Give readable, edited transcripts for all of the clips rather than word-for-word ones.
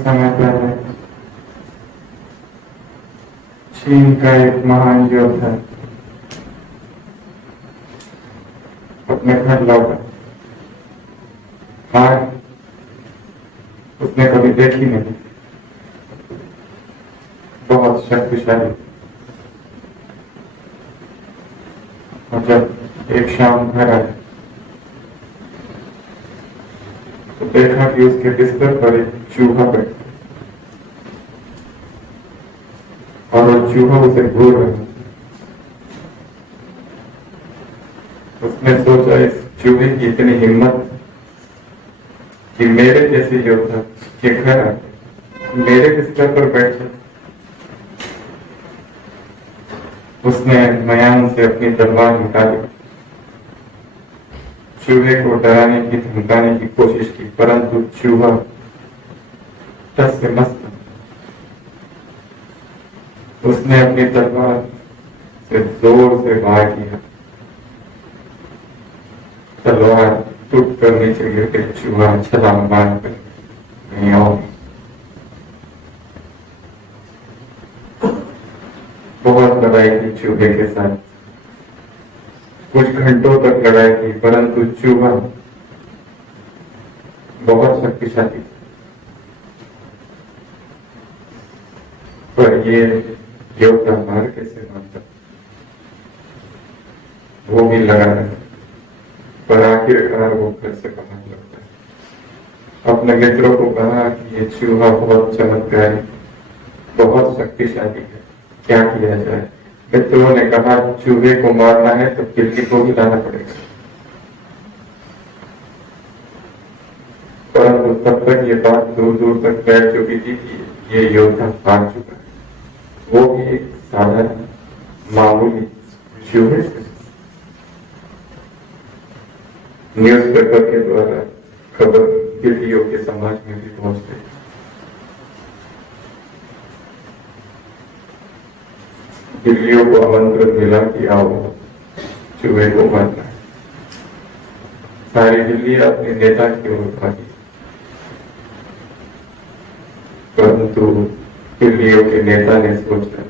समय पहले चीन का एक महान योद्धा अपने घर लौटा। आज उसने कभी देखी नहीं, बहुत शक्तिशाली। और जब एक शाम घर आया तो देखा कि उसके बिस्तर पर एक चूहा बैठा और वो चूहा उसे घूर रहा। उसने सोचा, इस चूहे की इतनी हिम्मत कि मेरे जैसे योद्धा के घर आके मेरे बिस्तर पर बैठ जाए। उसने मयान से अपनी तलवार निकाली, चूहे को डराने की धमकाने की कोशिश की, परंतु चूहा टस से मस्त। उसने अपनी तलवार से जोर से वार किया, तलवार टूट कर नीचे गिर के चूहा छलांग मार कर कहीं और। बहुत लड़ाई की चूहे के साथ, कुछ घंटों तक लड़ाई की, परंतु चूहा बहुत शक्तिशाली। पर ये योद्धा हार कैसे मानता, वो भी लड़ा रहा, पर आखिरकार वो घर से बाहर लगता है। अपने मित्रों को कहा कि ये चूहा बहुत चमत्कारी, बहुत शक्तिशाली है, क्या किया जाए। मित्रों ने कहा, चूहे को मारना है तो बिल्ली को ही लाना पड़ेगा। परंतु तब तक ये बात दूर दूर तक फैल चुकी थी कि ये योद्धा हार चुका है। वो भी एक साधारण मामूली चूहे से। न्यूज़पेपर के द्वारा खबर बिल्लियों के समाज में भी पहुंच गई। बिल्लियों को आमंत्रण मिला कि आओ चूहे को मारना है। सारी बिल्लियां अपने नेता की ओर भागी, परंतु बिल्लियों के नेता ने सोचा,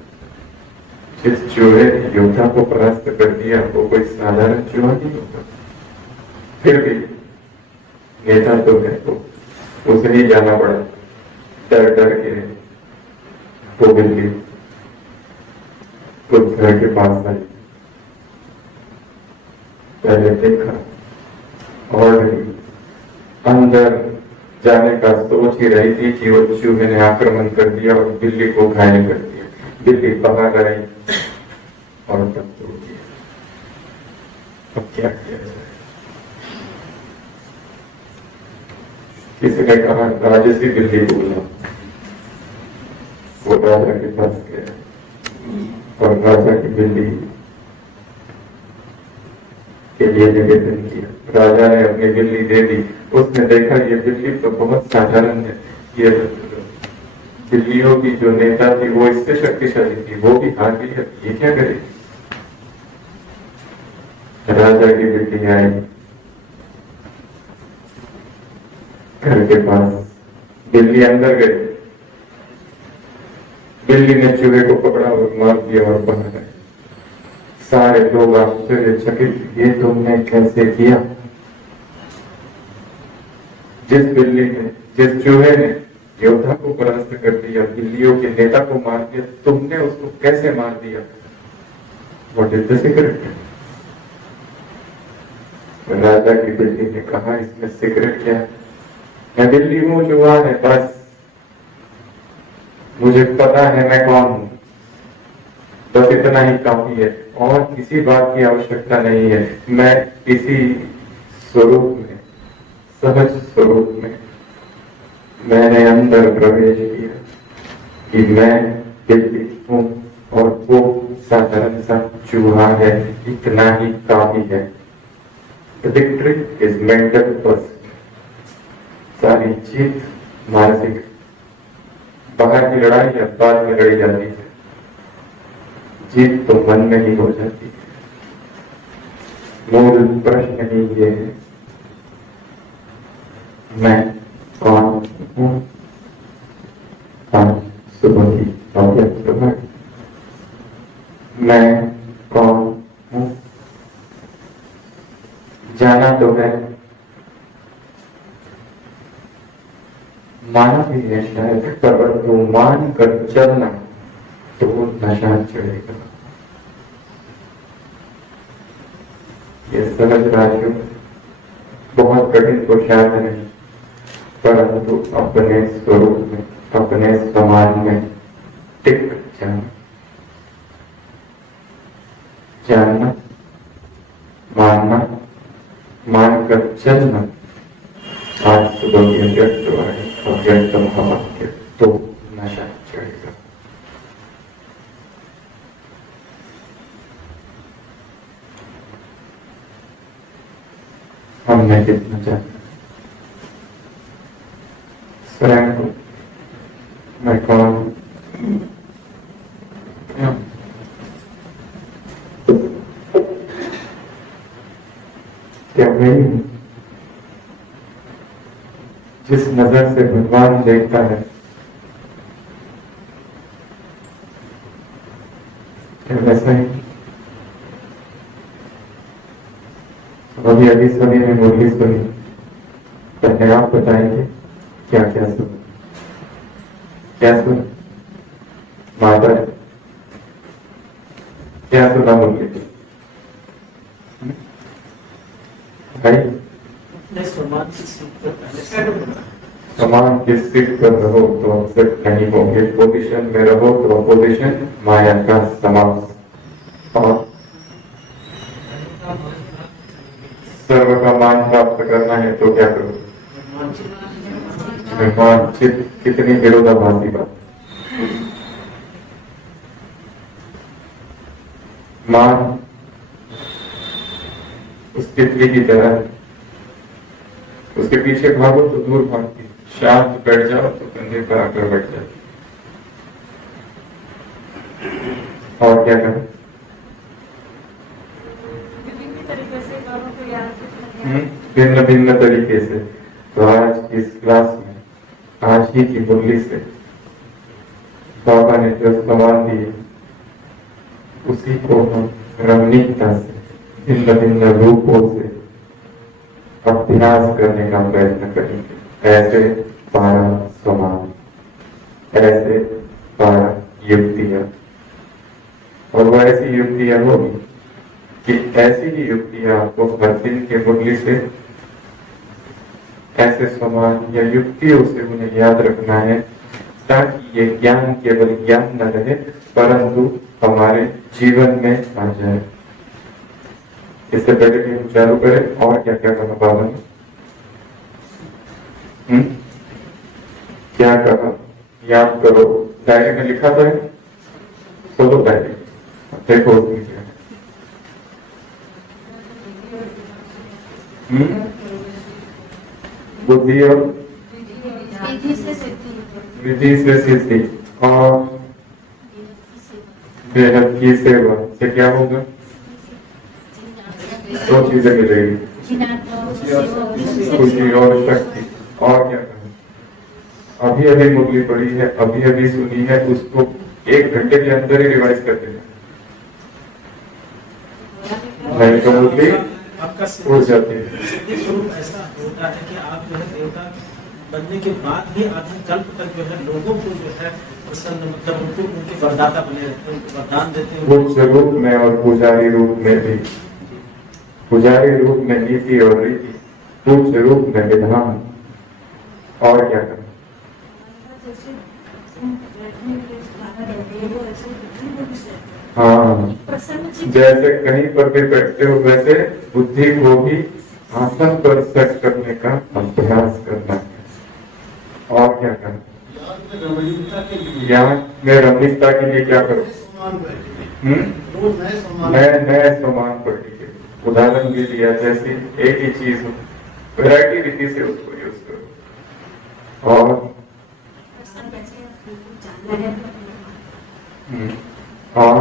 जिस चूहे ने योद्धा को परास्त कर दिया वो कोई साधारण चूहा नहीं होता। फिर भी नेता तो है, तो उसे ही जाना पड़ा। डर डर के वो बिल्ली उस घर के पास आई। पहले देखा और अंदर जाने का सोच ही रही थी कि वो चूहे ने आक्रमण कर दिया और बिल्ली को घायल कर दिया। बिल्ली बाहर आई और तब तोड़ दिया। अब क्या किया जाए? किसी ने कहा, राजसी बिल्ली को बुलाओ। वो राजा के पास गया और राजा की बिल्ली के लिए निवेदन किया। राजा ने अपनी बिल्ली दे दी। उसने देखा ये बिल्ली तो बहुत साधारण है, ये बिल्लियों की जो नेता थी वो इससे शक्तिशाली थी, वो भी हार गई है, ये क्या करेगी? राजा की बिल्ली आई घर के पास। बिल्ली अंदर गई, बिल्ली ने चूहे को पकड़ा और मार दिया और बाहर आए। सारे लोग आश्चर्यचकित, ये तुमने कैसे किया? जिस चूहे ने योद्धा को परास्त कर दिया, बिल्लियों के नेता को मार दिया, तुमने उसको कैसे मार दिया? What is the secret? राजा की बिल्ली ने कहा, इसमें सीक्रेट क्या है? मैं बिल्ली हूं, चूहा है, बस मुझे पता है मैं कौन हूं, बस इतना ही काफी है और किसी बात की आवश्यकता नहीं है। मैं इसी स्वरूप में, सहज स्वरूप में मैंने अंदर प्रवेश किया कि मैं बिल्ली हूं और वो साधारण सा चूहा है, इतना ही काफी है। The victory is mental first. सारी जीत मानसिक, बाहर की लड़ाई या बाद में लड़ी जाती है, जीत तो मन में ही हो जाती है। मूल प्रश्न ही ये है, मैं कौन हूं? आज सुबह की अव्यक्त सुबह मैं कौन हूँ जाना तो है, माना भी है शायद, परंतु मान कर चलना तो नशा चढ़ेगा। ये सहज राजयोग बहुत कठिन तो शायद नहीं, परंतु अपने स्वरूप में, अपने समान में टिक जाना, जानना, मानना, मानकर चलना। आज सुबह के व्यक्त वाणी अव्यक्त महावाक्य तो नशा चढ़ेगा। हमने कितना जाना स्वयं को, मैं कौन हूँ, क्या वही हूँ जिस नजर से भगवान देखता है, क्या वैसा ही? अभी अभी सभी ने मुरली सुनी, पहले आप बताएंगे क्या क्या सुन, क्या सुन माता, क्या सुना मुरली भाई? समान की सीट पर रहो तो अवसर नहीं होंगे, पोजिशन में रहो तो अपोजिशन माया का समास, और सर्व का मान प्राप्त करना है तो क्या करो? चित कितनी विरोधाभासी बात। मान उस तितली की तरह, उसके पीछे भागो तो दूर भागती, शांत बैठ जाओ तो कंधे पर आकर बैठ जाती। और क्या करें? भिन्न भिन्न तरीके से। तो आज इस क्लास में, आज ही की मुरली से बाबा ने जो सवाल दिए, उसी को हम रमणीकता से, भिन्न भिन्न रूपों से अभ्यास करने का प्रयत्न करेंगे। ऐसे 12 समान, ऐसे 12 युक्तियां, और वो ऐसी युक्तियां होगी कि ऐसी ही युक्तियां आपको हर दिन के मुरली से, ऐसे समान या युक्तियों से उन्हें याद रखना है, ताकि ये ज्ञान केवल ज्ञान न रहे, परंतु हमारे जीवन में आ जाए। इससे पहले कि हम चालू करें, और क्या क्या कहा बाबा ने? क्या कहा याद करो, डायरी में लिखा था, सोलो डायरी देखो उसमें क्या है। बुद्धि और विधि से सिद्धि, और बेहद की सेवा से क्या होगा? 2 चीजें मिलेगी, खुशी और शक्ति। और क्या करें? अभी अभी मुरली पड़ी है, अभी अभी सुनी है, उसको 1 घंटे के अंदर ही रिवाइज कर देना, नहीं तो मुरली उड़ जाती है। ऐसा होता है कि आप जो है देवता बनने के बाद भी आधे कल्प तक जो है लोगों को जो है प्रसन्न, मतलब उनको उनके वरदाता बने रहते हैं, उनको वरदान देते हैं। उच्च रूप में और पुजारी रूप में भी, पुजारी रूप में नीति और रीति, उच्च रूप में विधान। और क्या करें? हाँ, जैसे कहीं पर भी बैठते हो वैसे बुद्धि को भी आसन पर सेट करने का अभ्यास करना है। और क्या करें? ज्ञान में रमणीकता के लिए क्या करो? नए समान पढ़ लीजिए। उदाहरण भी दिया, जैसे एक ही चीज हो, वैरायटी विधि से उसको यूज करो। और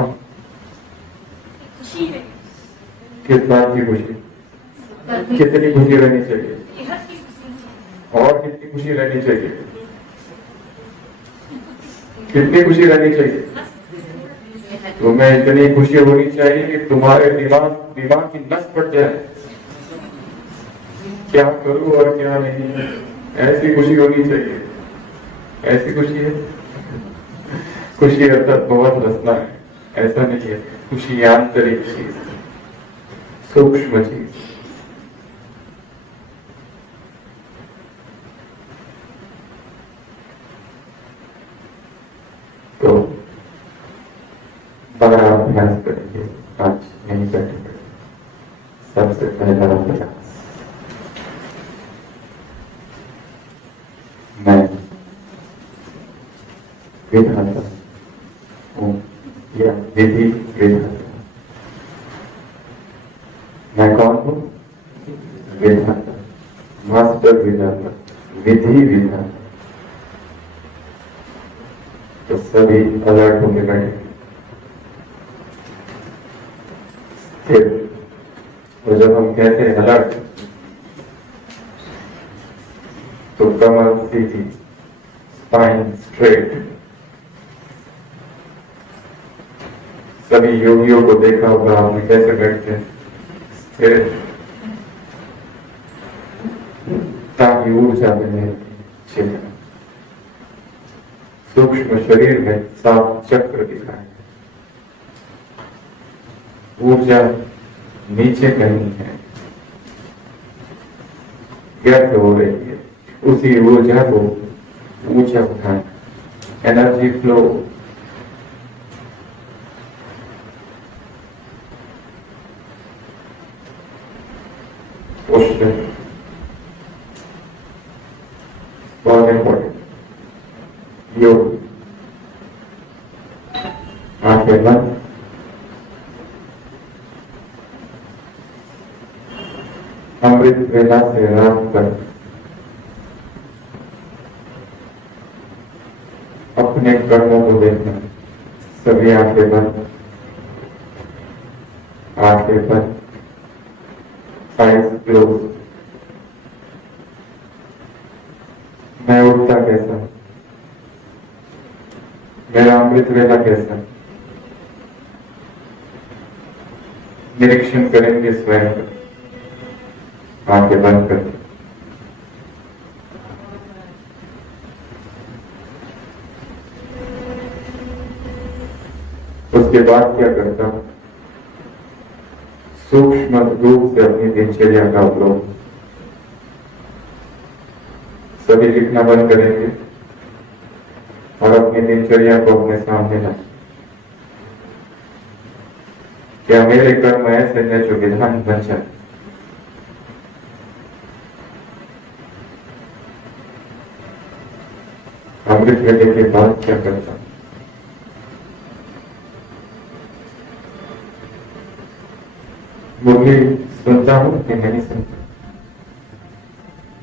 किस बात की खुशी? कितनी खुशी रहनी चाहिए? और कितनी खुशी रहनी चाहिए? कितनी खुशी रहनी चाहिए? तुम्हें इतनी खुशी होनी चाहिए कि तुम्हारे दिमाग की नस फट जाए, क्या करूं और क्या नहीं, ऐसी खुशी होनी चाहिए। ऐसी खुशी है? खुशी अर्थात बहुत रसना है, ऐसा नहीं है। खुशी आंतरिक चीज, सूक्ष्म चीज। तो बड़ा अभ्यास करेंगे आज, नहीं बैठे। सबसे पहला अभ्यास, मैं विधाता हूँ या विधि विधाता। मैं कौन हूँ? विधाता, मास्टर विधाता, विधि विधाता। तो सभी अलर्ट होके बैठे, स्थिर। और जब हम कहते हैं अलर्ट, तो कमर सीधी, स्पाइन स्ट्रेट। सभी योगियों को देखा होगा आपने कैसे बैठते हैं, स्थिर, ताकि ऊर्जा मिले। सूक्ष्म शरीर में सात चक्र दिखाए, ऊर्जा नीचे कहीं है, व्यर्थ हो रही है, उसी ऊर्जा को ऊंचा उठाए, एनर्जी फ्लो। बहुत इंपॉर्टेंट। योग, आंखें बंद, अमृत वेला से रात तक अपने कर्मों को देखना। सभी आंखें बंद, आंखें बंद, आईज क्लोज। मैं उठता कैसा, मेरा अमृत वेला कैसा, निरीक्षण करेंगे स्वयं का, आंखें बंद कर। उसके बाद क्या करता हूं? सूक्ष्म रूप से अपनी दिनचर्या का अवलोकन। सभी लिखना बंद करेंगे और अपनी दिनचर्या को अपने सामने लाएं। क्या मेरे कर्म ऐसे हैं जो विधान बन जाए? अमृत वेले के बाद क्या करता हूं? मुरली सुनता हूं कि नहीं सुनता?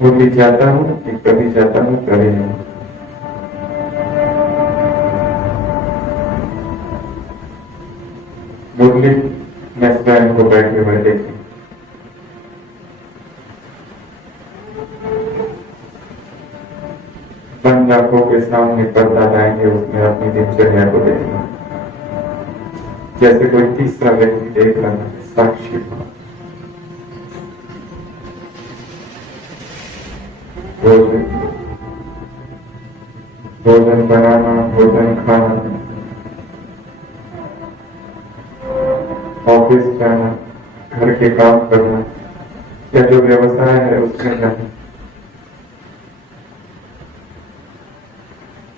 मुरली जाता हूं कि कभी जाता हूं, कभी नहीं? मुरली मैं स्वयं को बैठे हुए देखी, बंद आंखों के सामने पर्दा लाएंगे, उसमें अपनी दिनचर्या को देखना, जैसे कोई तीसरा व्यक्ति देख रहा है, साक्षी। भोजन बनाना, भोजन खाना, ऑफिस जाना, घर के काम करना, या जो व्यवसाय है उसमें जाना।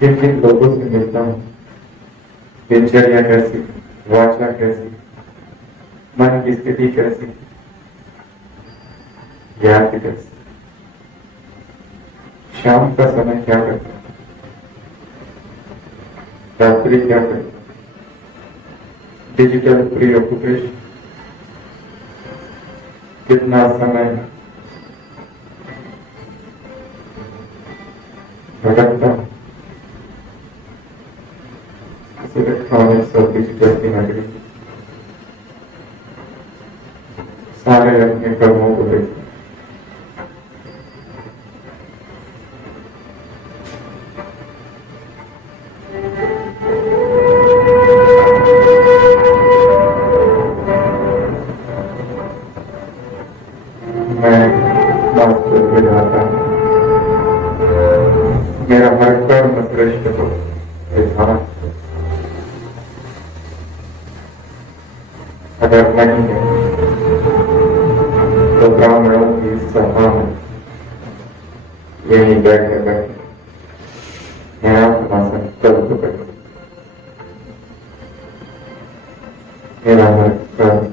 किन किन लोगों से मिलता हूँ, दिनचर्या कैसी, वाचा कैसी, मन की स्थिति कैसी, ज्ञान कैसी, शाम का समय क्या करता, रात्रि क्या करता, डिजिटल प्रीऑक्युपेशन, कितना समय भटकता, इलेक्ट्रॉनिक्स और डिजिटल की नगरी। सारे अपने कर्मों को देखते, मैं वास्तव विधाता हूँ। मेरा हर कर्म श्रेष्ठ हो विधान। अगर नहीं है तो ब्राह्मणों की सभा में यही बैठे बैठे मैं अपना संकल्प करूँ। मेरा हर कर्म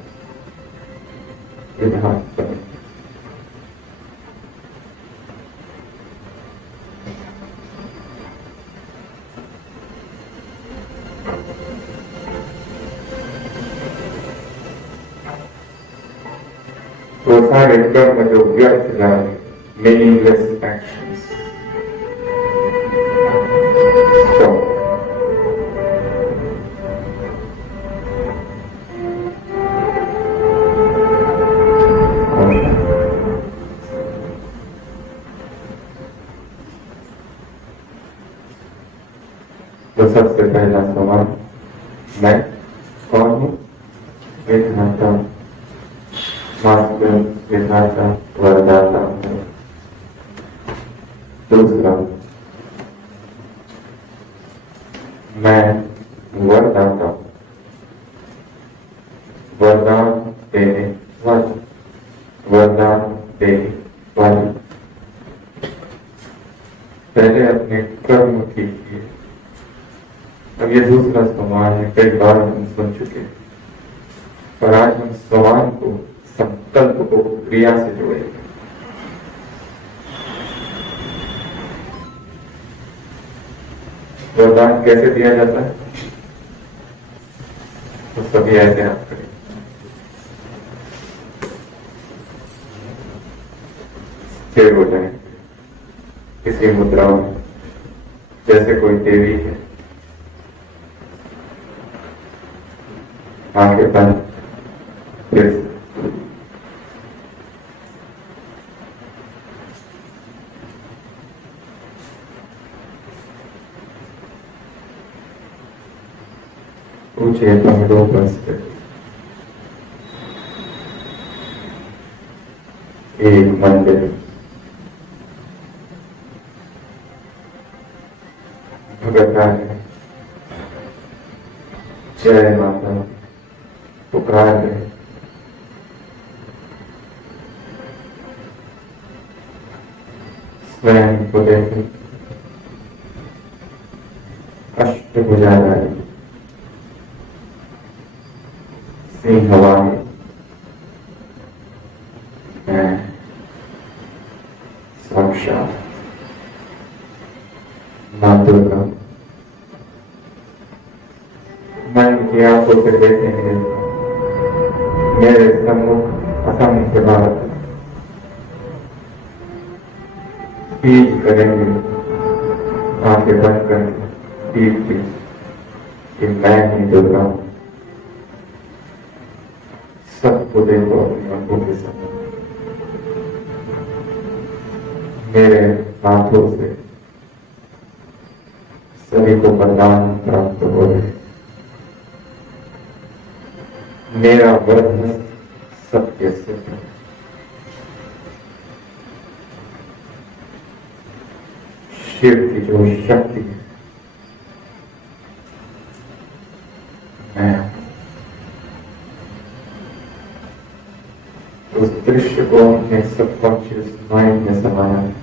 विधान करूँ। वो सारे कर्म जो व्यर्थ जाए, meaningless actions, तो सबसे पहला सवाल, मैं कौन हूँ? विधाता, मास्टर विधाता वरदाता हूँ। दूसरा, मैं वरदाता हूँ, वरदान देने वाला, वरदान देने वाला। पहले अपने कर्म कीजिए। अब ये दूसरा सवाल है, कई बार हम सुन चुके हैं, पर आज हम सवाल को, संकल्प को क्रिया से जोड़ेंगे। वरदान कैसे दिया जाता है? तो सभी ऐसे आप करें। स्थिर हो जाए किसी मुद्रा में, जैसे कोई देवी है। आंखें बंद, फिर पूछिए तुम दो प्रश्न। एक मंदिर, भगत है, जय माता पुकार रहे। स्वयं को देखे, अष्टभुजा है, सिंह हवा में, मैं साक्षात मां दुर्गा। मैं उनकी आंखों से देखेंगे, मेरे सम्मुख असंख्य बात पीठ करेंगे, आंखें बंद करेंगे, पीठ की कि मैं ही दुर्गा हूं। सबको देखो अपनी आंखों के सामने, मेरे हाथों से सभी को वरदान प्राप्त हो रहे। मेरा वरदान सत्य से शिव की जो शक्ति है, मैं उस दृश्य को अपने सबकॉन्शियस माइंड में समाया है।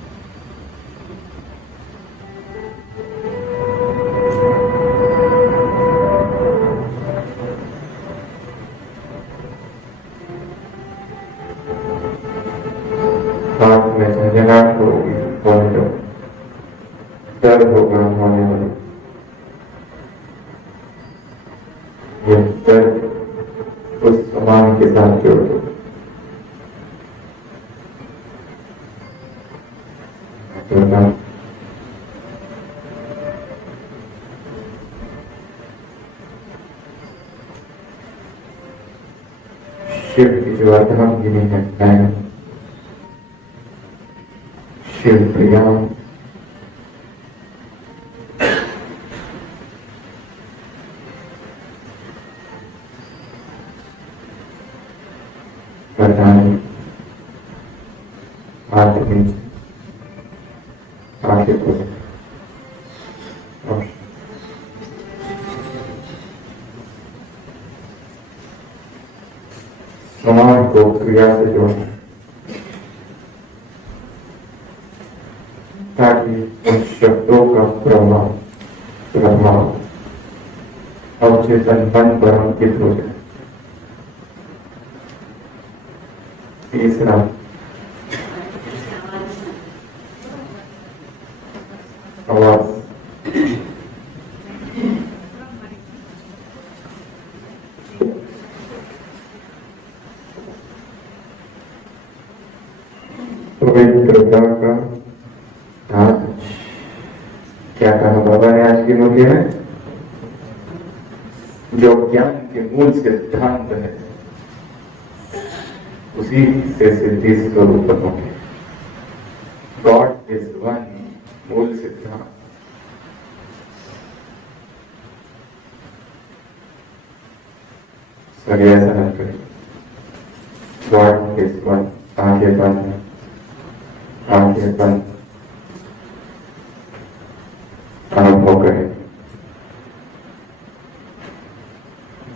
हाथ में झंझनाहट होगी, होने दो, दर्द होगा, होने दो। ये दर्द उस समान के साथ जोड़ दो। शिव की जो अर्धांगिनी है, मैं शिव प्रिया प्रधान नीचे आगे खोले और समाज को क्रिया से जोड़ना ताकि उन शब्दों का प्रभाव अवचेतन मन पर अंकित हो जाए। तीसरा, आवाज। पवित्रता का ढांच। क्या कहा बाबा ने आज की मुर्गी में? जो ज्ञान के मूल सिद्धांत है उसी से सिद्धि स्वरूप बनोगे। गॉड इज वन, मूल सिद्धांत। सभी ऐसा न करें। God is one. आंखें बंद, आंखें बंद, अनुभव करें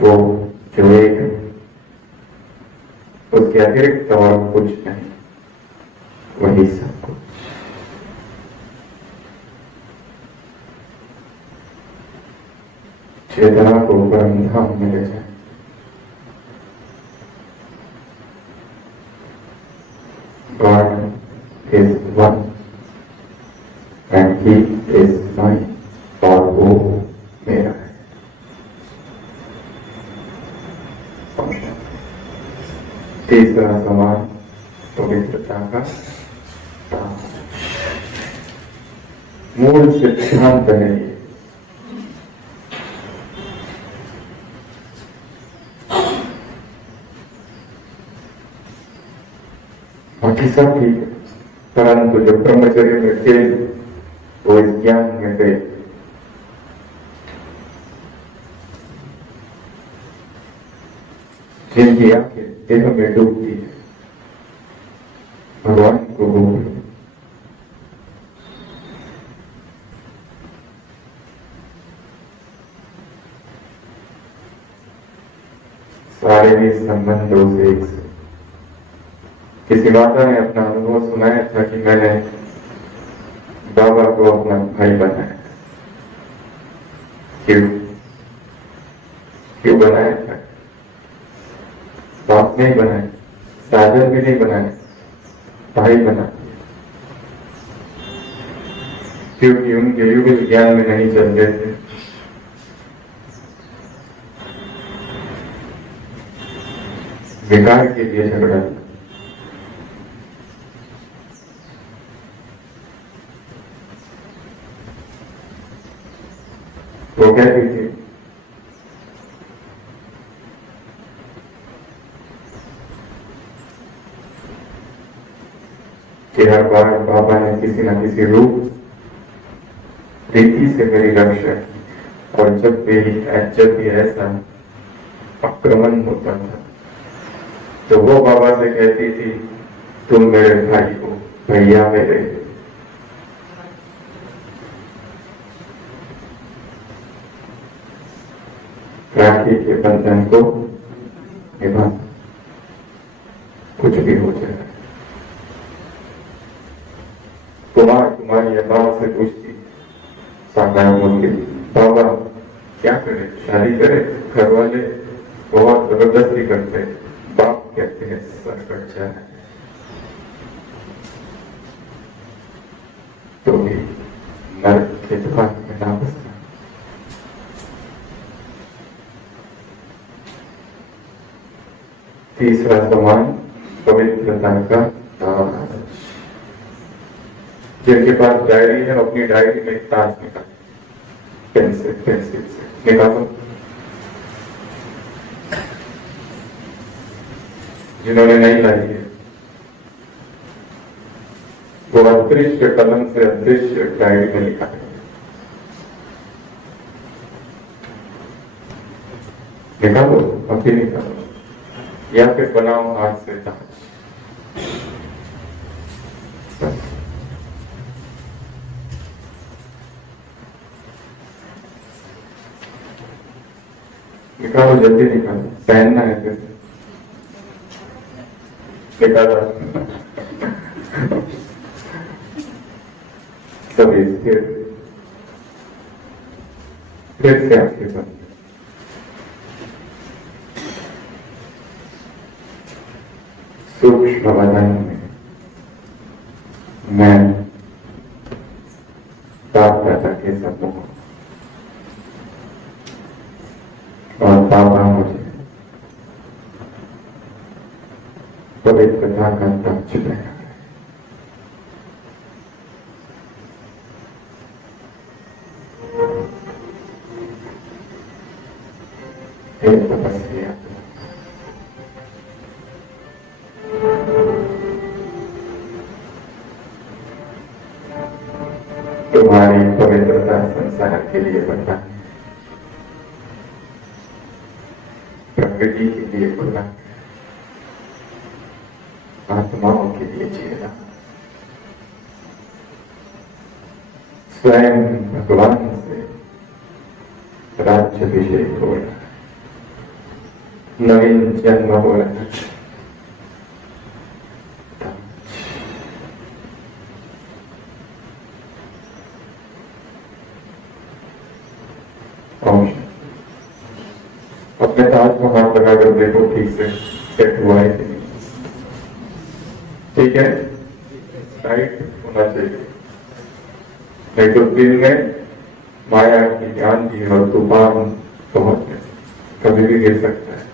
वो जो एक है, उसके अतिरिक्त और कुछ नहीं, वही सब कुछ। चेतना को परम धाम में ले जाए। God is one and He is mine, और वो मेरा है। तीसरा सवाल पवित्रता का मूल सिद्धांत है ये। बाकी सब ठीक है, परंतु जो ब्रह्मचर्य में थे वो इस ज्ञान में गए। जिनकी आंखें देह में डूबती है, भगवान को भूल सारे ही संबंधों से एक से। किसी माता ने अपना अनुभव सुनाया था कि मैंने बाबा को अपना भाई बनाया। क्यों बनाया था? बाप नहीं बनाया, साजन भी नहीं बनाया, भाई बना। क्योंकि उनके युगल ज्ञान में नहीं चलते थे। विकार के लिए झगड़ा। वो कहती थी कि हर बार बाबा ने किसी न किसी रूप रीति से मेरी रक्षा की, और जब भी ऐसा आक्रमण होता था तो वो बाबा से कहती थी, तुम मेरे भाई हो, भैया मेरे। राखी के बंधन को निभा, कुछ भी हो जाए। कुमारी बाबा से पूछती साकार मूर्ति, बाबा क्या करे, शादी करे? घर वाले बहुत जबरदस्ती करते, बाप कहते हैं सर कट जाए। तो भी नर्क के द्वार में ना बसना। तीसरा सवाल पवित्रता का दावा। जिनके पास डायरी है अपनी डायरी में एक ताज निकाल, पेंसिल से निकालो। जिन्होंने नहीं लाई है वो अदृश्य कलम से अदृश्य डायरी में लिखा है। निकालो, अभी निकालो, या फिर बनाओ हाथ से ताज। निकालो, जल्दी निकालो, पहनना है फिर निकाला। सभी फिर से आपके बंद। सूक्ष्म बदन में मैं बाप दादा के सम्मुख और बाबा मुझे पवित्रता का टच देगा। एक तपस्या तुम्हारी पवित्रता संसार के लिए बता, प्रकृति के लिए खुला, आत्माओं के लिए जीना, स्वयं भगवान से राज्याभिषेक हो रहा, नवीन जन्म हो रहा है। अपने ताज को हाथ लगाकर देखो ठीक से सेट हुआ है कि नहीं। ठीक है, टाइट होना चाहिए, नहीं तो दिन में माया की ज्ञान की और तूफान पहुंच गए, कभी भी गिर सकता है।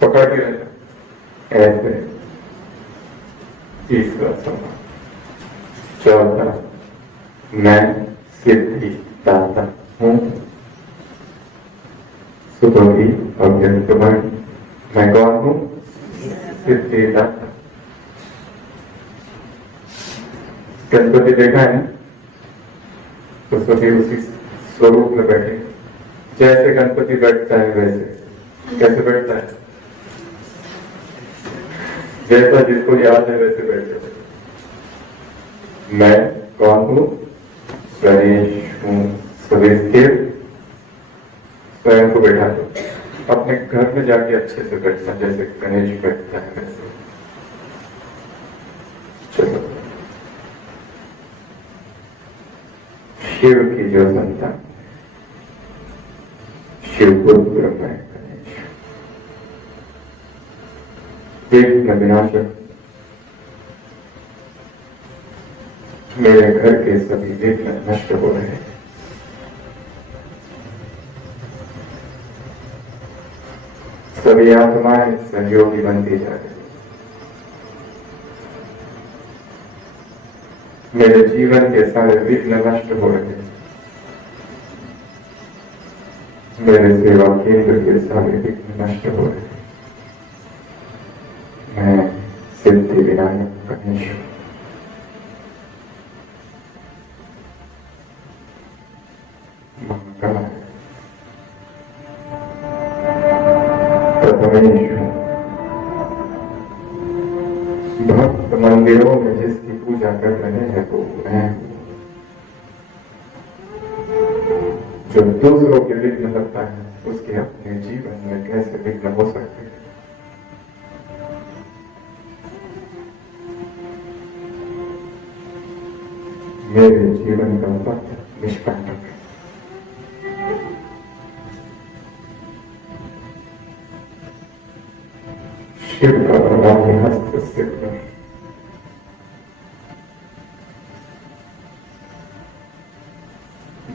पकड़ के रहना ऐसे। तीसरा सवाल, चौथा, मैं सिद्धि दाता हूं। सुखोगी अव्यक्तवाणी, मैं कौन हूं? सिद्धि दाता। गणपति देखा है ना, सरस्वती उसी स्वरूप में बैठे, जैसे गणपति बैठता है वैसे। कैसे बैठता है? जैसा जिसको याद है वैसे बैठे। मैं कौन हूं? गणेश हूं, सभी स्थिर। स्वयं को बैठा दो, अपने घर में जाके अच्छे से बैठना जैसे गणेश बैठता है वैसे। चलो, शिव की जो संतान, शिव पुत्र मैं गणेश, विघ्न विनाशक, मेरे घर के सभी विघ्न नष्ट हो रहे हैं। सभी आत्माएं सहयोगी बनती जा रही, मेरे जीवन के सारे विघ्न नष्ट हो रहे, मेरे सेवा केंद्र के सारे विघ्न नष्ट हो रहे। मैं सिद्धि विनायक गणेश हूं। महाकाल प्रथमेश हूं। भक्त मंदिरों में जिसकी पूजा कर रहे हैं वो मैं हूं। जो दूसरों के विघ्न लगता है उसके अपने जीवन में कैसे विघ्न हो सकते हैं? मेरे जीवन का पथ निष्कंटक है। शिव का प्रभाव हस्त स्थित है।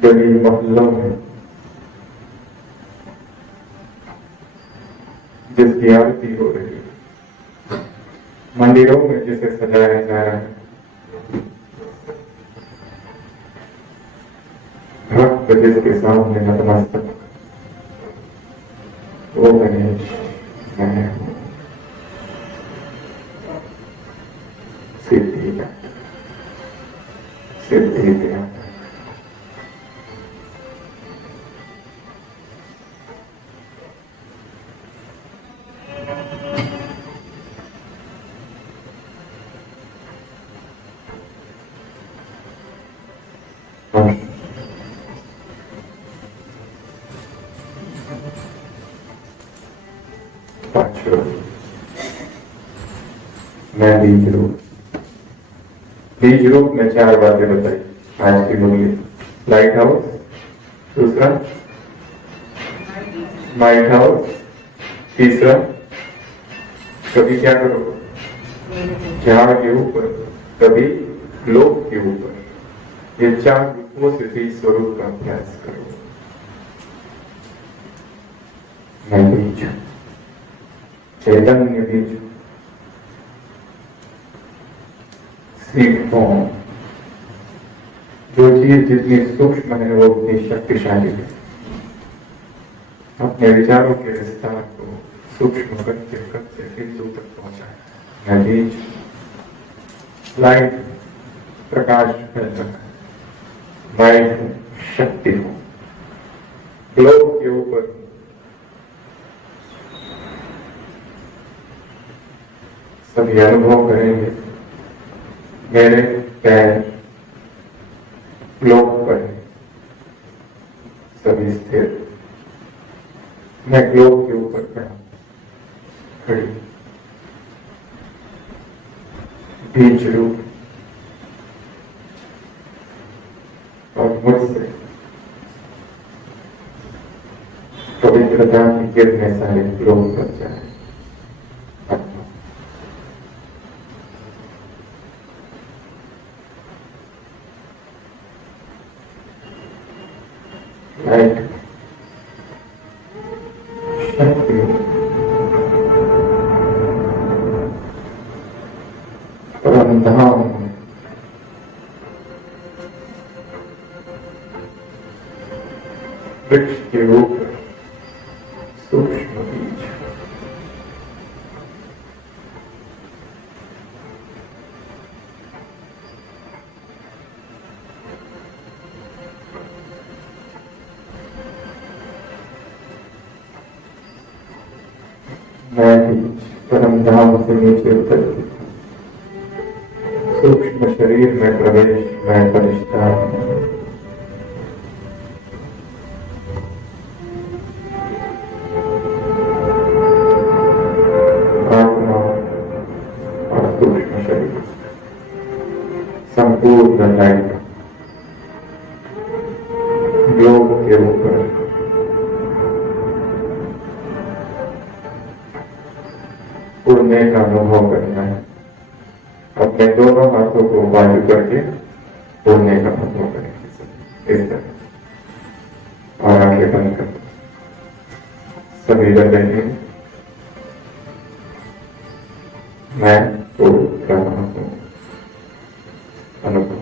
गली मोहल्लों में जिसकी आरती हो रही है, मंदिरों में जिसे सजाया जा रहा है, भक्त जिसके सामने नतमस्तक, वो गणेश मैं हूं। सिद्धि दाता, सिद्धि दाता। मैं बीज रूप। बीज रूप में 4 बातें बताई आज की मुरली। लाइट हाउस, दूसरा माइट हाउस, तीसरा कभी क्या करो, झाड़ के ऊपर, कभी लोक के ऊपर। ये 4 रूपों से बीज स्वरूप का अभ्यास करो। मैं बीज हूं, चैतन्य बीज हूं, सीखो। जो चीज जितनी सूक्ष्म है वो उतनी शक्तिशाली है। अपने विचारों के विस्तार को सूक्ष्म करते करते बिंदु तक पहुंचाए। मैं बीज, लाइट, प्रकाश फैलता है, लाइट हूं, शक्ति हूं, ग्लोब के ऊपर सभी अनुभव करेंगे। मेरे पैर ग्लोब पर है, सभी स्थिर। मैं ग्लोब के ऊपर खड़ी, बीज रूप, और मुझसे पवित्रता की किरणें सारे ग्लोब पर जाए। लाइट, शक्ति, परम धाम, वृक्ष के ऊपर सूक्ष्म बीज। मैं बीज परम धाम से नीचे उतरती हूँ। सूक्ष्म शरीर में प्रवेश, मैं फरिश्ता हूँ। और सूक्ष्म शरीर संपूर्ण लाइट ग्लोब के ऊपर उड़ने का अनुभव करना है। अपने दोनों हाथों को बाजू करके उड़ने का अनुभव करेंगे इस तरह। और आंखें बंद कर सभी रहेंगे। मैं उड़ रहा हूं, अनुभव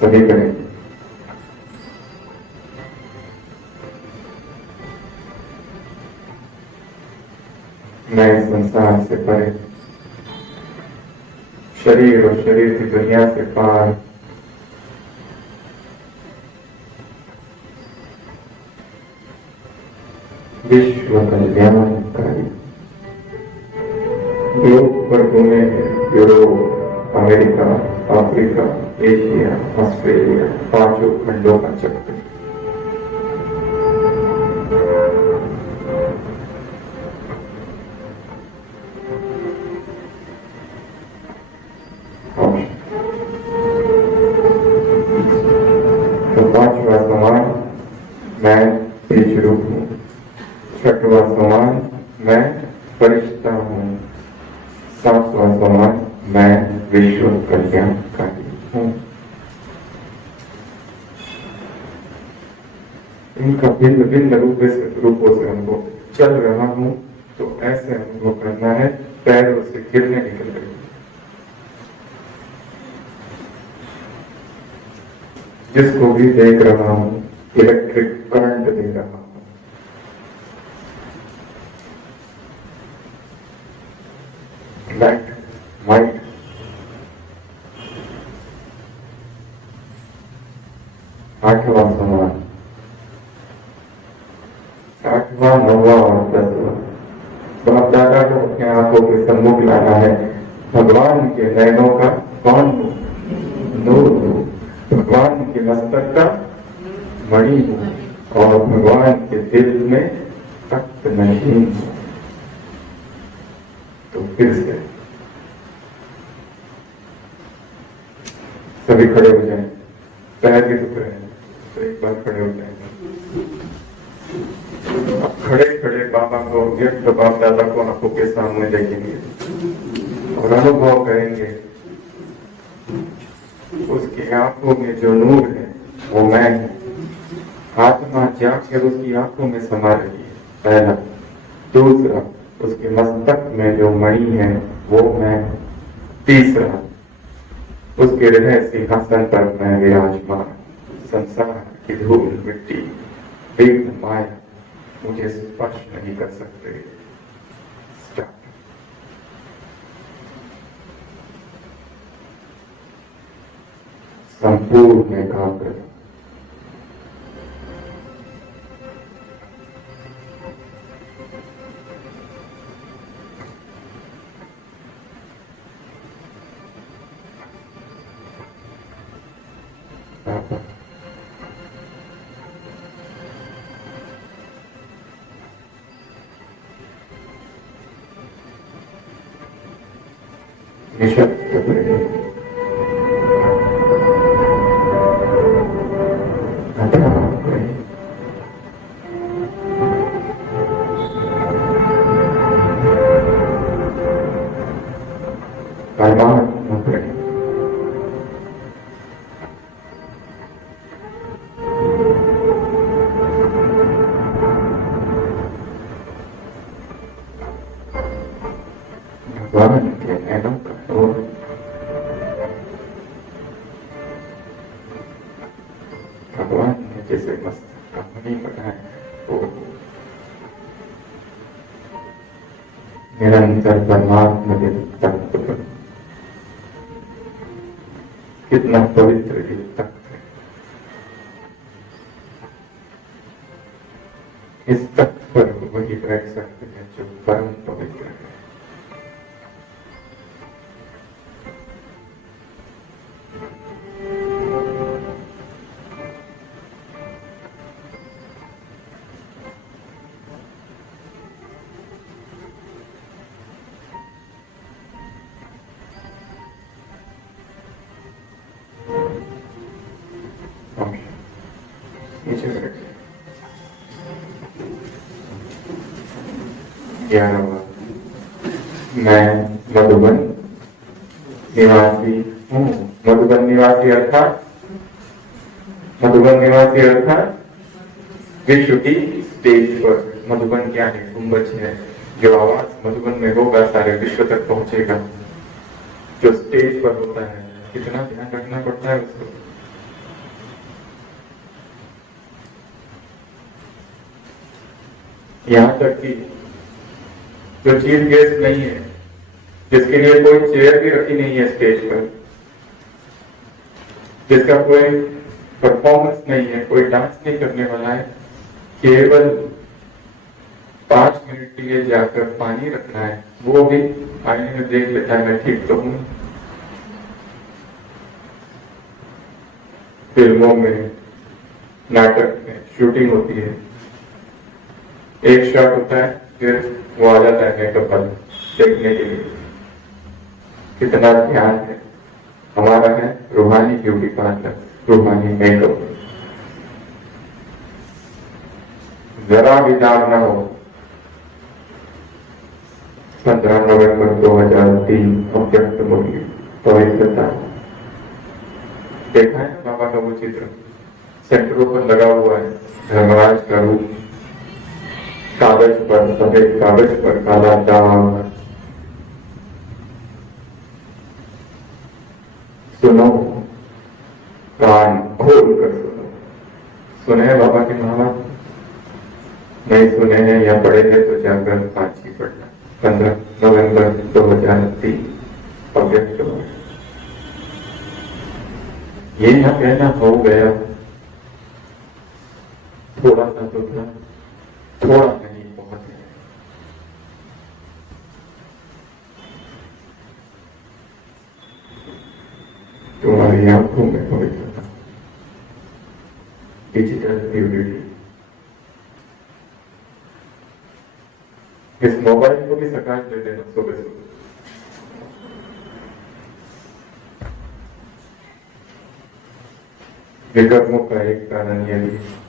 सभी करेंगे। मैं इस संसार से परे, शरीर और शरीर की दुनिया से पार, विश्व कल्याणकारी। ग्लोब पर घूमेंगे, Europe, America, Africa, Asia, Australia, 5 खंडों का चक्कर। तो 5वां समान, मैं बीज रूप हूँ। 6वां समान, मैं फरिश्ता हूँ। 7वां समान, मैं विश्व कल्याणकारी हूँ। इनका भिन्न भिन्न रूपों से अनुभव। चल रहा हूँ तो ऐसे अनुभव करना है, पैरों से किरणें निकल रही। जिसको भी देख रहा हूं इलेक्ट्रिक करंट दे रहा हूं। लाइट, माइट, आठवां समान, 8वां, 9वां और 10वां। बाप दादा को अपने आंखों के सम्मुख लाना है। भगवान के नयनों का कौन हूं? नूर हूं। भगवान के मस्तक का मणि हूं और भगवान के दिल में तख्त नहीं हूं। तो फिर से सभी खड़े हो जाएं, पैर भी दुख रहे हैं तो एक बार खड़े हो जाएंगे। अब खड़े खड़े बाबा को, व्यक्त बाप दादा को आंखों के सामने देखेंगे और अनुभव करेंगे उसकी आंखों में जो नूर है वो मैं हूं। आत्मा जाकर उसकी आंखों में समा रही है, पहला। दूसरा, उसके मस्तक में जो मणि है वो मैं हूं। तीसरा, उसके हृदय सिंहासन पर मैं विराजमान। संसार की धूल मिट्टी विघ्न माया मुझे स्पर्श नहीं कर सकते। संपूर्ण एकाग्रता, निशब्द प्रेम, भगवान के नैनों का नूर, भगवान ने जैसे मस्तक का मणि बनाया वो निरंतर परमात्मा के तत्व। कितना पवित्र ये तत्व है। इस तत्व पर वही बैठ सकते हैं जो परम पवित्र है। नीचे बैठिए। 11वां, मैं मधुबन निवासी हूँ। मधुबन निवासी अर्थात विश्व की स्टेज पर। मधुबन क्या है? गुंबज है। जो आवाज मधुबन में होगा सारे विश्व तक पहुंचेगा। जो स्टेज पर होता है कितना ध्यान रखना पड़ता है उसको। यहाँ तक कि जो चीफ गेस्ट नहीं है, जिसके लिए कोई चेयर भी रखी नहीं है स्टेज पर, जिसका कोई परफॉर्मेंस नहीं है, कोई डांस नहीं करने वाला है, केवल 5 मिनट के लिए जाकर पानी रखना है, वो भी आईने में देख लेता है मैं ठीक तो हूं। फिल्मों में, नाटक में शूटिंग होती है, एक शॉट होता है फिर वो आ जाता है मेकअप वाला देखने के लिए। कितना ध्यान है हमारा है रूहानी ब्यूटी पार्लर, रूहानी मेकअप। जरा भी दाग ना हो। 15 नवंबर 2003 अव्यक्त मूल्य पवित्रता। देखा है बाबा का वो चित्र सेंटरों पर लगा हुआ है, धर्मराज का रूप, कागज पर, सफेद कागज पर काला दाग। सुनो, कान खोल कर सुनो। सुने हैं बाबा के महावाक्य? नहीं सुने हैं या पढ़े हैं तो जाकर पांची पढ़ना। 15 नवंबर 2003 अव्यक्त मूल्य। ये ना कहना हो गया, थोड़ा सा तो था, थोड़ा नहीं बहुत है। तुम्हारी आंखों में पवित्रता, डिजिटल प्यूरिटी। इस मोबाइल को भी सकाश दे देना सुबह सुबह। विकर्मों का एक कारण यह भी है।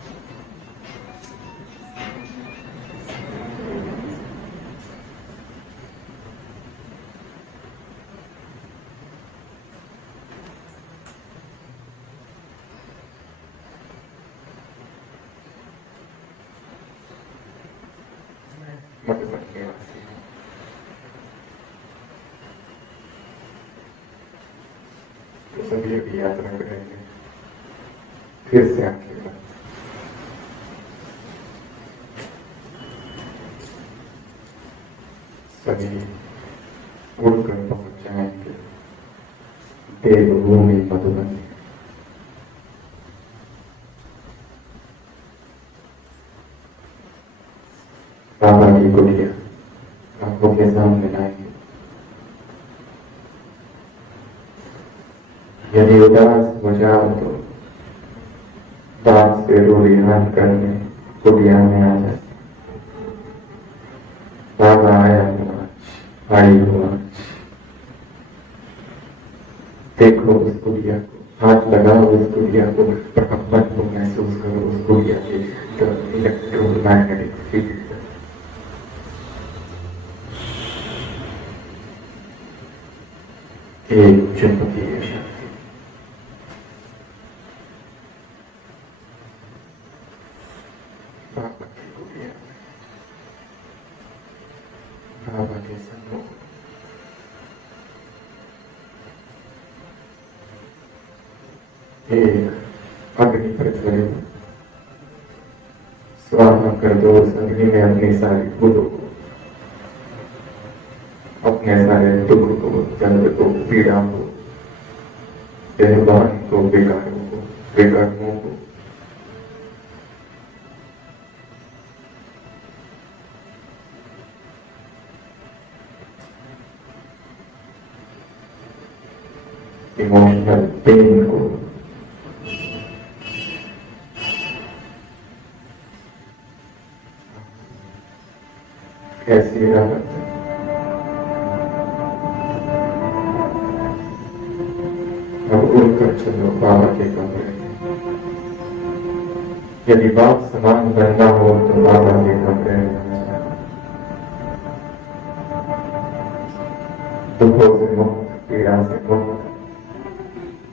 मधुबन के वासी हैं। तो सभी अभी यात्रा करेंगे फिर से आखिर बात। सभी उड़कर पहुंच जाएंगे देवभूमि मधुबन। बाबा की कुटिया आंखों के सामने लाएंगे। यदि उदास हो जाओ तो बात से रूढ़िहान करने कुटिया में आ जाए। बाबा आया हूँ आज, आई हूँ आज। देखो उस कुटिया को, हाथ लगाओ उस कुटिया को, मोहब्बत को महसूस करो उस कुटिया के इलेक्ट्रोमैग्नेटिक फील्ड। एक चुंबकीय शक्ति। बाबा की कुटिया, बाबा के सम्मुख एक अग्नि प्रज्वलित। स्वाहा कर दो उस अग्नि में अपनी सारी भूतों को, अपने सारे दुख को, दर्द को, पीड़ा को, देहभान को, बेकारों को, बेकर्मों को। इमोशनल पेन को, कैसी राहत। अब उड़कर चलो बाबा के कमरे में। यदि बाप समान बनना हो तो बाबा के कमरे में दुखों से मुक्त, पीड़ा से मुक्त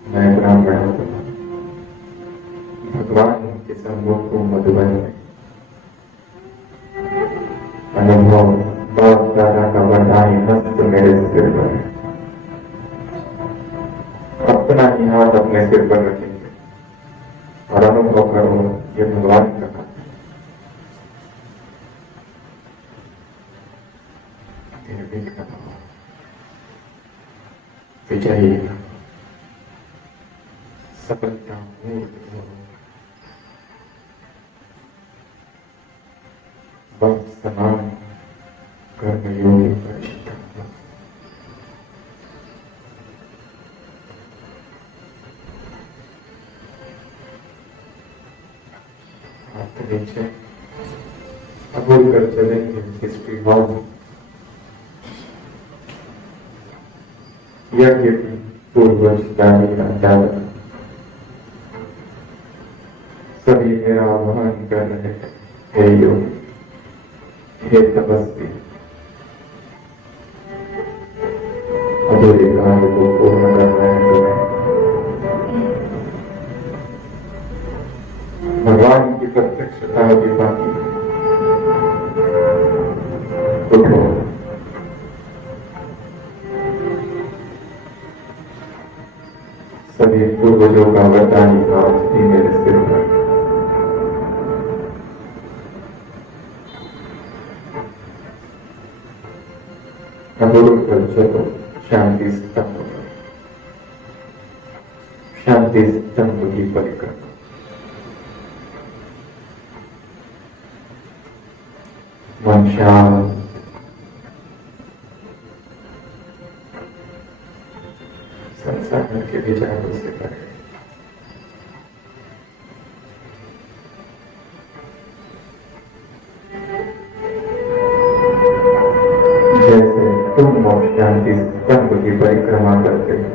मैं ब्राह्मण हूँ। भगवान के सम्मुख हूँ मधुबन में। अनुभव बाप दादा का वरदाई हस्त मेरे सिर पर है। अपना ही हाथ अपने सिर पर रखेंगे और अनुभव करो ये भगवान का काम है। निर्विघ्न भव, विजयी भव, सफलता मूर्त भव, वक्त समान कर्मयोगी परिष्ठा भव। नीचे अब कर चलेंगे हिस्ट्री हॉल में। यज्ञ की पूर्वज दानी दादा सभी मेरा आह्वान कर रहे हैं। हे योगी, हे तपस्वी, अधूरे काम को पूर्ण करना है तुम्हें। भगवान की प्रत्यक्षता अभी बाकी है। उठो, सभी पूर्वजों का वरदानी हाथ भी मेरे सिर पर। अवरुद्ध कर चलो शांति स्तंभ पर, शांति स्तंभ की परिक्रमा। मन शांत, संसार के विचारों से परे। जैसे तुम शांति स्तंभ की परिक्रमा करते हो,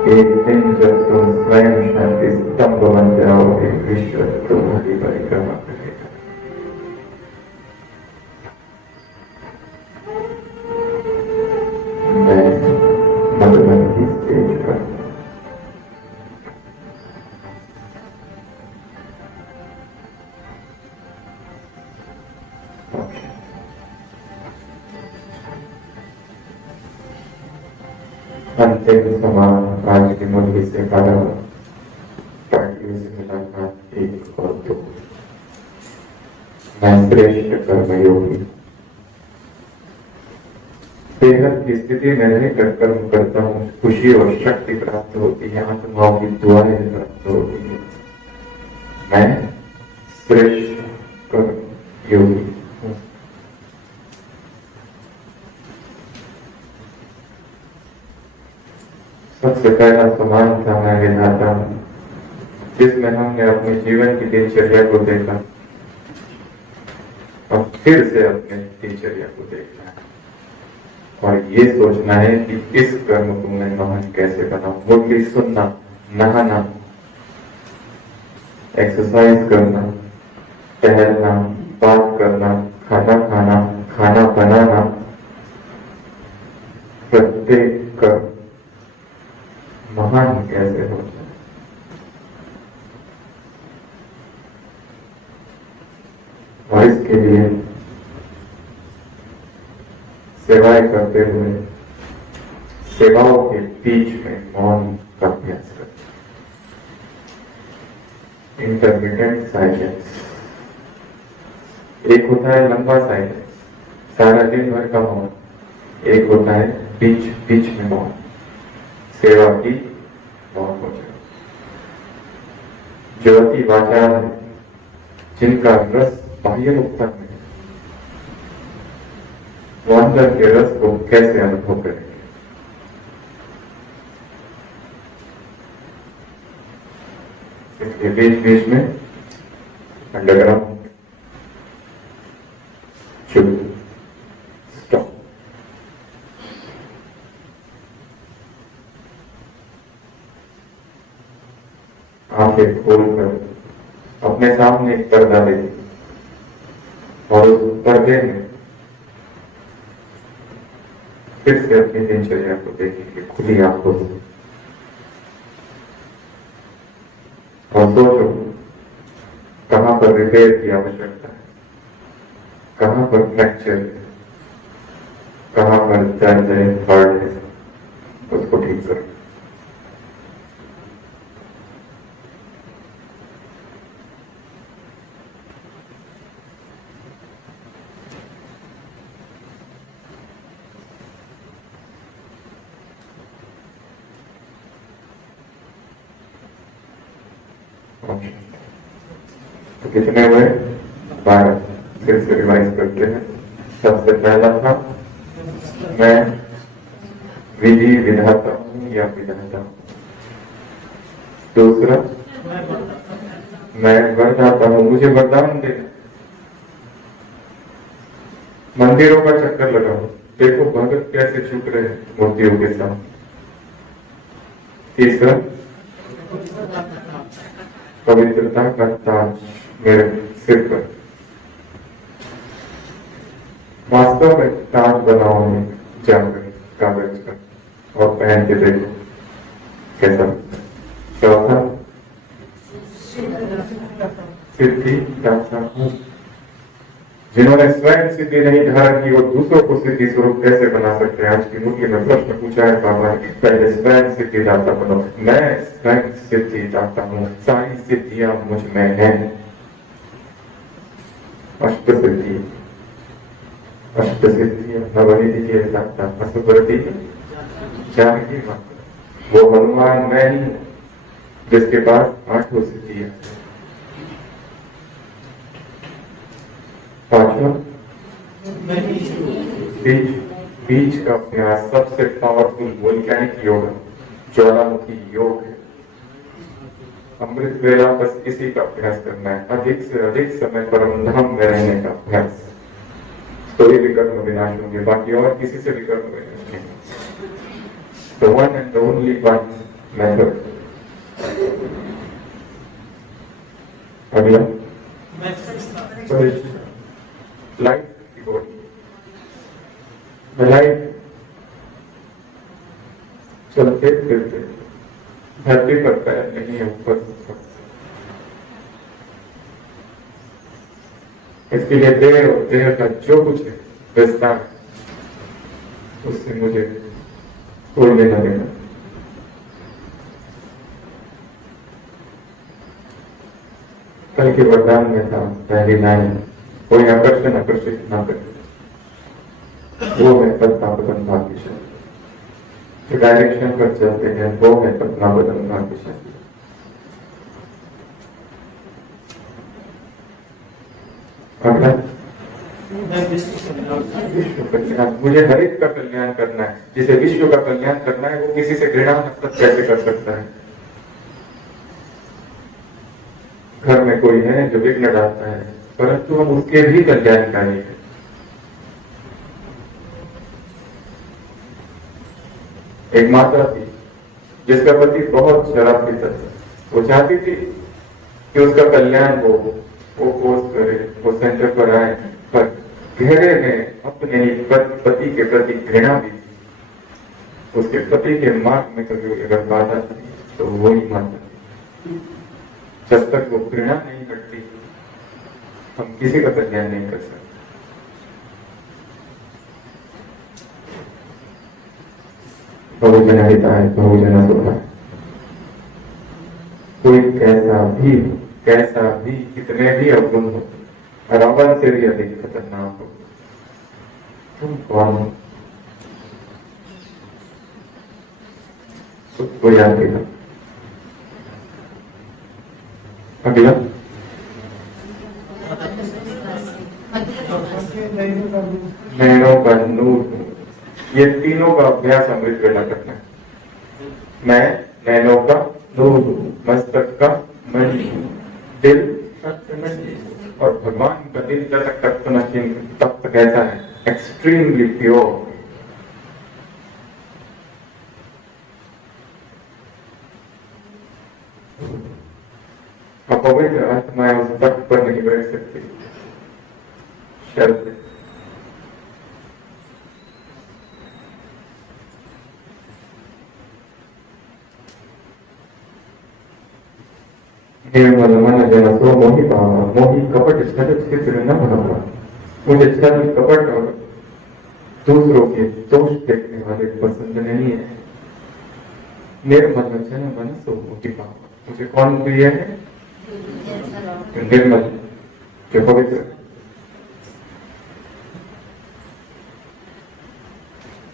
एक दिन जब तुम स्वयं शांति स्तंभ बन जाओगे, विश्व तुम्हारी परिक्रमा करेगा। मैं मधुबन की स्टेज पर अंतिम समान आज की मुरली से पढ़ा, पार्टियों से मुलाकात एक और दो। मैं श्रेष्ठ कर्मयोगी, बेहद की स्थिति में रहकर कर्म करता हूँ, खुशी और शक्ति प्राप्त होती है, आत्माओं की दुआएं प्राप्त होती है। मैं श्रेष्ठ कर्मयोगी हूँ। सबसे पहला समानता मैं विधाता हूँ, जिसमें हमने अपने जीवन की दिनचर्या को देखा और फिर से अपने दिनचर्या को देखना है और ये सोचना है कि इस कर्म को मैं महान कैसे बनाऊं। मुरली सुनना, नहाना, एक्सरसाइज करना, टहलना, बात करना, खाना खाना, खाना बनाना, प्रत्येक कर्म महान कैसे हो जाए। और इसके लिए सेवाएं करते हुए सेवाओं के बीच में मौन का अभ्यास करें। इंटरमिटेंट साइलेंस, एक होता है लंबा साइलेंस, सारा दिन भर का मौन, एक होता है बीच बीच में मौन, सेवा की मौन हो जाए। जो अति वाचार है, जिनका रस बाह्य मुक्ता में, वो अंदर के रस को कैसे अनुभव करेंगे। इसके बीच बीच में अंडरग्राउंड चुप, स्टॉप। आंखें खोलकर अपने सामने एक पर्दा देखिए और उस पर्दे में फिर से अपनी दिनचर्या को देखेंगे खुली आंखों से और सोचो कहां पर रिपेयर की आवश्यकता है, कहां पर फ्रैक्चर है, कहां पर दर्द है, हर्ट है, उसको ठीक करो। तो कितने हुए? 12। फिर से रिवाइज करते हैं। सबसे पहला था मैं विधि विधाता हूँ या विधाता हूँ। दूसरा मैं वरदाता हूँ, मुझे वरदान देना। मंदिरों का चक्कर लगाओ, देखो भगत कैसे चुप रहे मूर्तियों के साथ। तीसरा पवित्रता का ताज मेरे सिर पर। वास्तव में ताज बनाओ जाकर कागज का और पहन के देखो कैसा। चौथा सिद्धि दाता हूँ, जिन्होंने स्वयं सिद्धि नहीं धारण की वो दूसरों को सिद्धि स्वरूप कैसे बना सकते हैं। आज की मुरली में प्रश्न पूछा है बाबा ने, पहले स्वयं सिद्धि दाता बनो। मैं स्वयं सिद्धि दाता हूँ, सारी सिद्धियां मुझ में हैं। अष्ट सिद्धि, अष्ट सिद्धियां नवनिधि दाता असुरति जानकी मां। वो हनुमान मैं ही हूँ जिसके पास 8 सिद्धियां। पांचवा बीच का अभ्यास, सबसे पावरफुल वोल्केनिक योग, ज्वालामुखी योग है। अमृत वेला बस इसी का अभ्यास करना है, अधिक से अधिक समय परम धाम में रहने का अभ्यास। तो ये विकर्म विनाश होंगे, बाकी और किसी से विकर्म विनाश नहीं। The one and the only one method. अगला लाइट की बॉडी, लाइट चलते फिरते धरती पर पैर नहीं है, ऊपर इसके लिए देह और देह का जो कुछ है विस्तार, उससे मुझे कोई लेना देना। कल के वरदान में था पहली लाइन, कोई आकर्षण आकर्षित ना करे, वो है पद्मावतन भाग्यशाली। जो डायरेक्शन पर चलते हैं वो है पद्मावतन भाग्यशाली। अगला विश्व कल्याण, मुझे हर एक का कल्याण करना है। जिसे विश्व का कल्याण करना है वो किसी से घृणा नफरत कैसे कर सकता है? घर में कोई है जो विघ्न डालता है, परंतु हम उसके भी कल्याणकारी हैं। एक माता थी जिसका पति बहुत शराब पीता था। वो चाहती थी कि उसका कल्याण हो, वो कोर्स करे, वो सेंटर पर आए, पर गहरे में अपने पति के प्रति घृणा भी थी। उसके पति के मार्ग में कभी अगर बाधा थी तो वो ही माता थी। जब तक वो घृणा नहीं हटती हम किसी का कल्याण नहीं कर सकते। बहुजन हिताय बहुजन सुखाय। कोई कैसा भी कितने भी अवगुण हो, रावण से भी अधिक खतरनाक हो, तुम कौन हो? खुद को याद देना। अगला नैनों का नूर, ये तीनों का अभ्यास अमृत वेला करना है। मैं नैनों का नूर, मस्तक का मणि, दिल और भगवान का दिल जब तक तप्त कैसा है? Extremely pure. अपवित्र आत्माएं उस तख्त पर नहीं बैठ सकती। शर्त निर्मल मन जन सो मोहि पावा, मोहि कपट छल छिद्र न बनावा। मुझे छल कपट और दूसरों के दोष देखने वाले पसंद नहीं है। निर्मल जन मन सो मोहि पावा, मुझे कौन प्रिय है? निर्मल, जो पवित्र।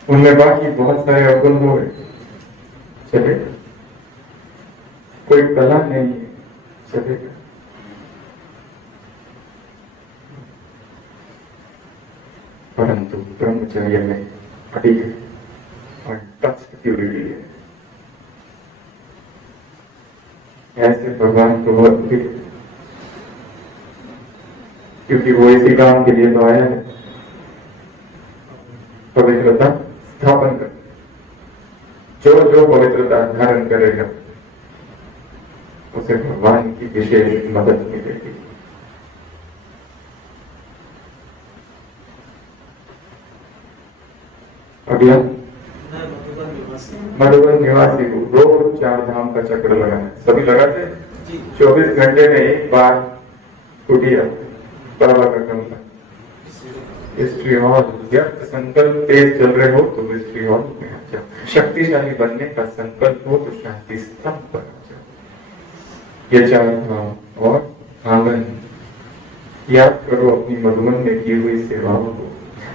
उनमें बाकी बहुत सारे अवगुण हो गए, चले कोई कला नहीं है, चलेगा। परंतु ब्रह्मचर्य में अटिक और तत्व की विधि है। ऐसे भगवान को बहुत प्रिय, क्योंकि वो इसी काम के लिए तो आया है, पवित्रता स्थापन कर। जो पवित्रता धारण करेगा उसे भगवान की विशेष मदद मिलेगी। अगला मधुबन निवासी को रोज 4 धाम का चक्र लगाना। सभी लगाते हैं? 24 घंटे में एक बार कुटिया बाबा का कमरा, हिस्ट्री हॉल। व्यर्थ संकल्प तेज चल रहे हो तो हिस्ट्री हॉल में आ जाओ। शक्तिशाली बनने का संकल्प हो तो शांति स्तंभ पर आ जाओ। ये 4 धाम और आंगन। याद करो अपनी मधुबन में की हुई सेवाओं को।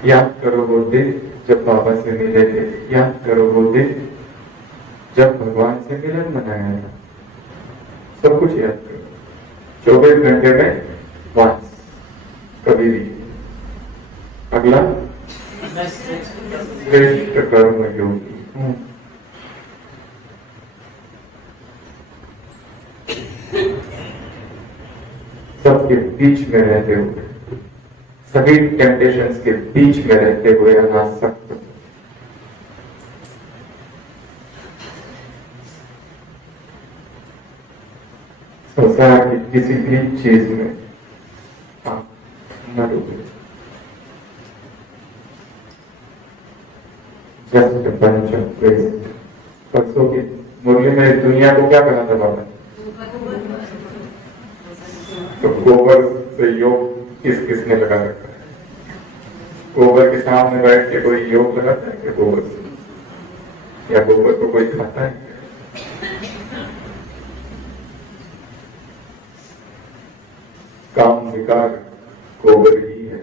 याद करो वो दिन जब बाबा से मिले थे। याद करो वो दिन जब भगवान से मिलन मनाया था। सब कुछ याद करो। 24 घंटे में once, कभी भी। अगला श्रेष्ठ कर्म योगी। सबके बीच में रहते हुए, सभी टेम्पटेशंस के बीच में रहते हुए अनासक्त। संसार की किसी भी चीज में आप न डूबे। Just bunch of waste. परसों की मुरली में दुनिया को क्या कहा था बाबा? तो गोबर से योग किस किसने लगा रखा है? गोबर के सामने बैठ के कोई योग लगाता है क्या गोबर से? या गोबर को कोई खाता है? काम विकार गोबर ही है।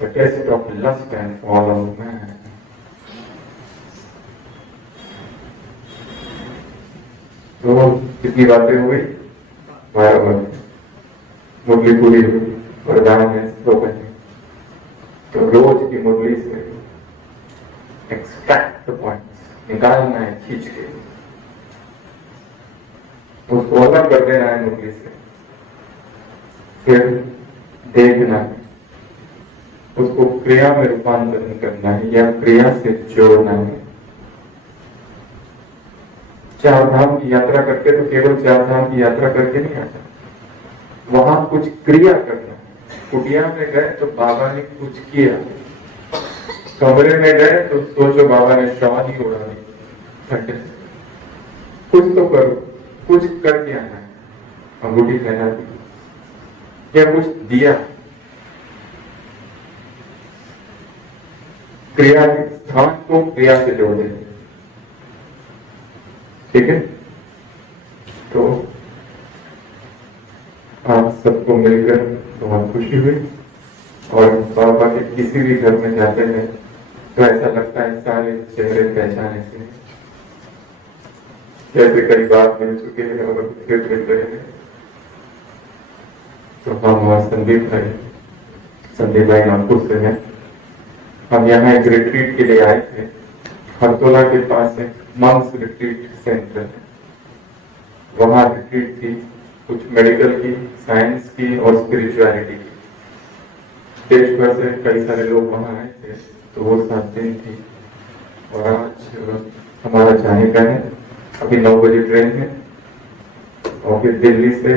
The test of lust and fall of man. तो कितनी बातें हो गई? 12 बातें। मुरली पूरी हुई, वरदान है 2 बजे। तो रोज की मुरली से एक्सट्रैक्ट द पॉइंट्स निकालना है खींच के, उसको अलग कर देना है मुरली से, फिर देखना है, उसको क्रिया में रूपांतरण करना है या क्रिया से जोड़ना है। 4 धाम की यात्रा करके तो केवल 4 धाम की यात्रा करके नहीं आता, वहां कुछ क्रिया करना है। कुटिया में गए तो बाबा ने कुछ किया, कमरे में गए तो सोचो बाबा ने शॉल ही उड़ा दी। कुछ तो करो, कुछ करके आना है, अंगूठी पहना दी, क्या कुछ दिया। क्रिया के स्थान को क्रिया से जोड़ देते, ठीक है। तो आप सबको मिलकर बहुत खुशी हुई, और बाबा के किसी भी घर में जाते हैं तो ऐसा लगता है सारे चेहरे पहचाने से, जैसे कई बार मिल चुके हैं और फिर मिल रहे हैं। तो हम संदीप भाई नागपुर से हैं। हम यहाँ एक रिट्रीट के लिए आए थे। हरतोला के पास एक मंक्स रिट्रीट सेंटर है, वहाँ रिट्रीट थी, कुछ मेडिकल की, साइंस की और स्पिरिचुअलिटी की। देश भर से कई सारे लोग वहाँ आए थे, तो वो 7 दिन थी। और आज हमारा जाने का है, अभी 9 बजे ट्रेन है, और फिर दिल्ली से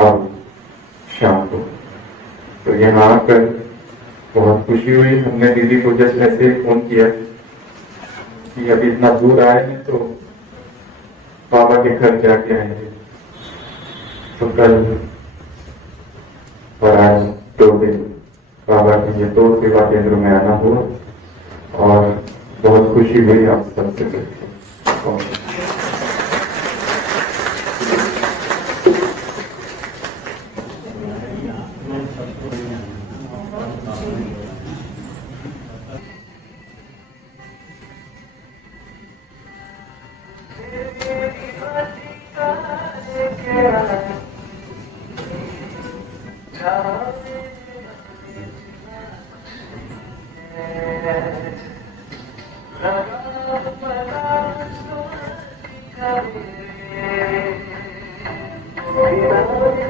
अब शाम को। तो यहाँ आकर बहुत खुशी हुई। हमने दीदी को जस्ट ऐसे फोन किया कि अभी इतना दूर आए हैं तो बाबा के घर जाके आएंगे। तो कल और आज 2 दिन बाबा के ये 2 सेवा केंद्र में आना हुआ, और बहुत खुशी हुई आप सबसे मिलकर। Thank you.